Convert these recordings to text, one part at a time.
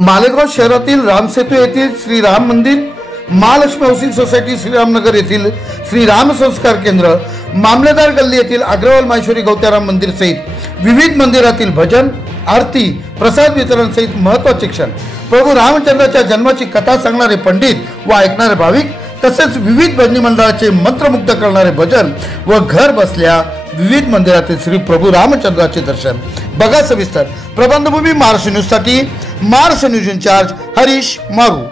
मालेगाव शहरातील रामसेतू येथील श्रीराम मंदिर, महालक्ष्मी हाऊसिंग सोसायटी श्रीरामनगर येथील श्रीराम संस्कार केंद्र, मामलेदार गल्ली येथील अग्रवाल माहेश्वरी गौताराम मंदिर सहित विविध मंदिरातील भजन, आरती, प्रसाद वितरण सहित महत्त्वाचे क्षण, प्रभू रामचंद्राच्या जन्माची कथा सांगणारे पंडित व ऐकणारे भाविक तसेच विविध भजनी मंडळाचे मंत्रमुग्ध करणारे भजन व घर बसल्या विविध मंदिरातील श्री प्रभू रामचंद्राचे दर्शन। बघा सविस्तर प्रबंधभूमी महाराष्ट्र न्यूज साठी महाराष्ट्र न्यूज इंचार्ज हरीश मारू।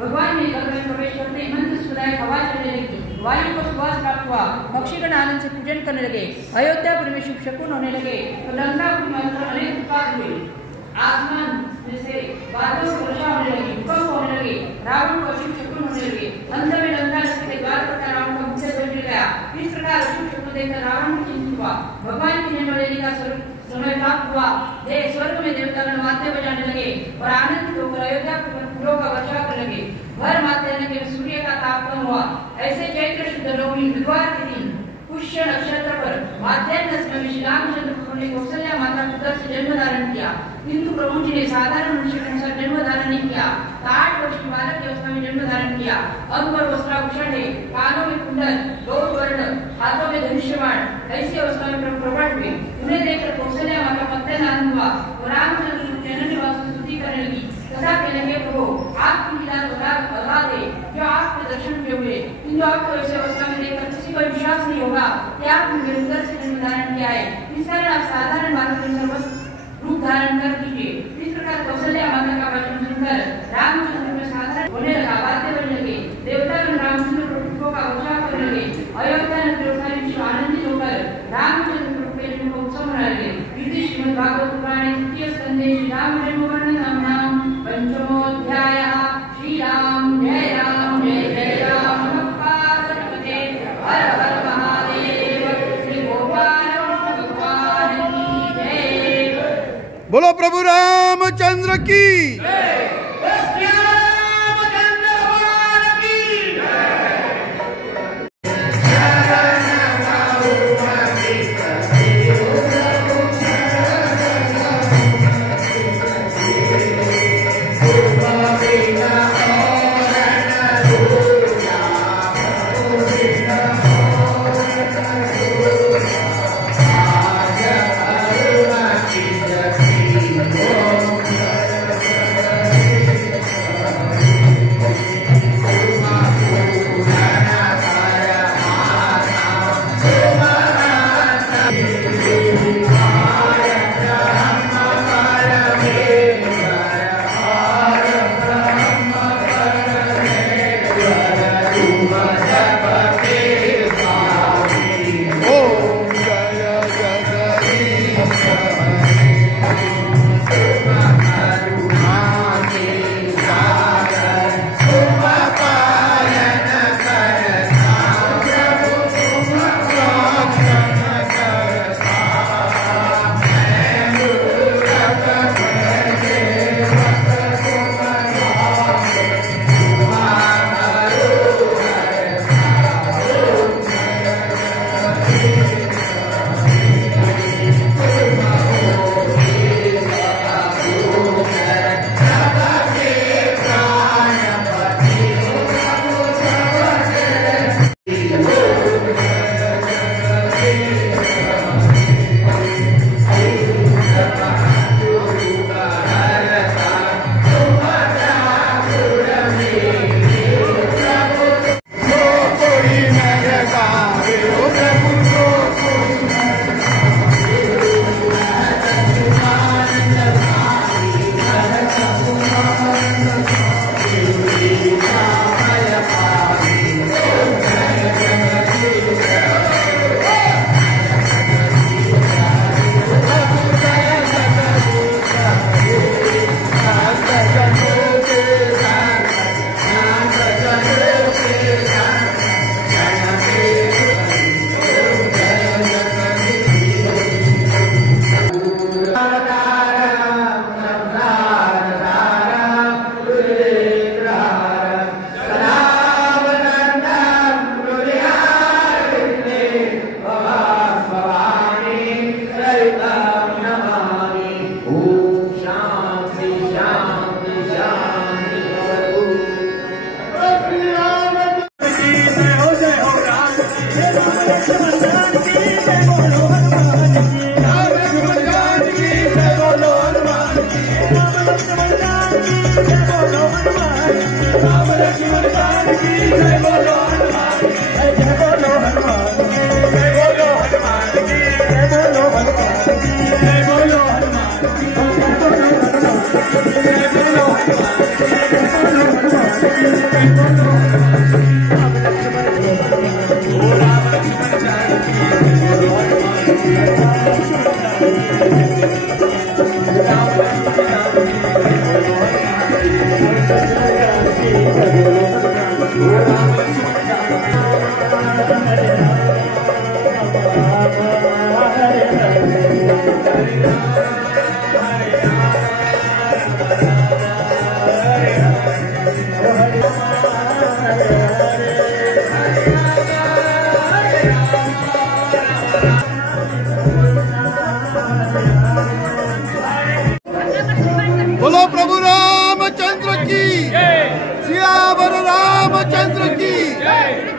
भगवान ने गर्भ में प्रवेश करते ही मंत्र सुनाए हवा चलने लगी। वायु को सुवास प्राप्त हुआ। पक्षीगण आनंद से पूजन करने लगे। अयोध्यापुरी में शुभ शकुन होने लगे। तो लंकापुरी में अनेक उत्पाद हुए। आसमान में से बादलों की वर्षा होने लगी, भूकंप होने लगे, रावण को शुभ शकुन होने लगे। अंत में लंका नगरी के द्वार पर रावण का मुख्य ध्वज गिर गया। इस प्रकार शुभ शकुन देखकर रावण को चिंतित हुआ। भगवान की निर्मल लीला का समय प्राप्त हुआ। स्वर्ग में देवतागण वाद्य बजाने लगे और आनंदित होकर अयोध्या पर फूलों का वर्षा करने लगे। भर माते लगे सूर्य का ताप कम हुआ। ऐसे चैत्र शुद्ध नवमी बुधवार के दिन पुष्य नक्षत्र पर माध्यान्ह समय में श्री रामचंद्र प्रभु ने कौशल्या माता पुत्र से जन्म धारण किया, किंतु प्रभु जी ने साधारण मनुष्य के अनुसार जन्म धारण नहीं किया। 8 वर्ष की बालक की अवस्था में जन्म धारण किया। अंग पर वस्त्राभूषण है, कानों में कुंडल, गौर वर्ण, हाथों में धनुष्यबाण, ऐसी अवस्था में प्रभु प्रकट हुए। उन्हें देखकर कौशल्या माता को अत्यंत आनंद हुआ और रामचंद्र जनन निवास की स्तुति करने लगी तथा कहने लगे, प्रभु आपकी लीला बता दे जो आपके दर्शन किए हुए, किंतु आपको ऐसे अवस्था में देखकर किसी को विश्वास नहीं होगा कि आपने मेरे उदर से जन्म धारण किया है। इस कारण आप साधारण बालक के सर्वस्व रूप धारण कर दीजिए। इस प्रकार कौशल्या माता का वचन सुनकर रामचंद्र में साधारण होने लगा, वाद्य बजने लगे, देवतागण रामचंद्र प्रभु का वर्षा करने लगे। अयोध्या नगरी सारे विश्व आनंदित होकर रामचंद्र प्रभु के जन्म का उत्सव मना लगे। इति श्रीमद् भागवत पुराणे तृतीय स्कंदे श्री राम जन्म वर्णनम नाम पंचमोऽध्यायः। श्री राम जय राम जय जय राम। हर हर महादेव। श्री गोपाल भगवान की जय। बोलो प्रभु रामचंद्र की। बोलो प्रभु रामचंद्र की, सियावर रामचंद्र की,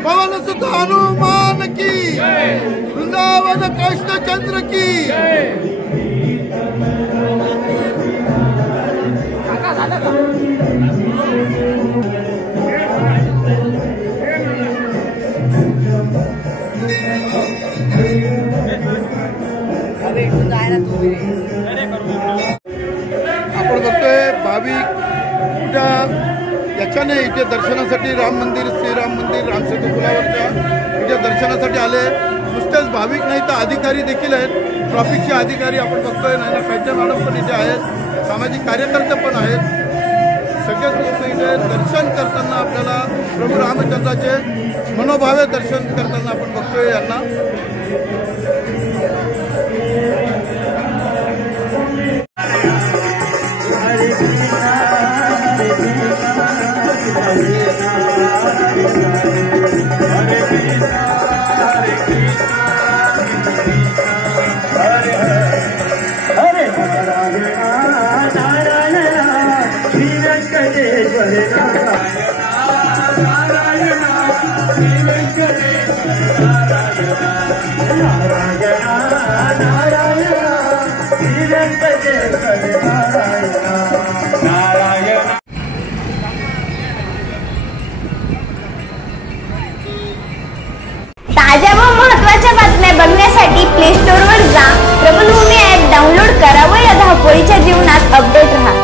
पवन सुत हनुमान की, वृंदावन कृष्ण चंद्र की। आपण बघतोय भाविक कुठ्या याच्याने इथे दर्शनासाठी राम मंदिर, श्रीराम मंदिर, रामसेतू पुलावरच्या इथे दर्शनासाठी आले। नुसतेच भाविक नाही तर अधिकारी देखील आहेत, ट्रॅफिकचे अधिकारी आपण बघतोय, नाना पैठे मॅडम पण इथे आहेत, सामाजिक कार्यकर्ते पण आहेत। सगळेच लोक इथे दर्शन करताना आपल्याला प्रभू रामचंद्राचे मनोभावे दर्शन करताना आपण बघतोय यांना। ताज्या व महत्त्वाच्या बातम्या बघण्यासाठी प्ले स्टोअरवर जा, प्रबलभूमी ॲप डाउनलोड करा व या धावपळीच्या जीवनात अपडेट रहा।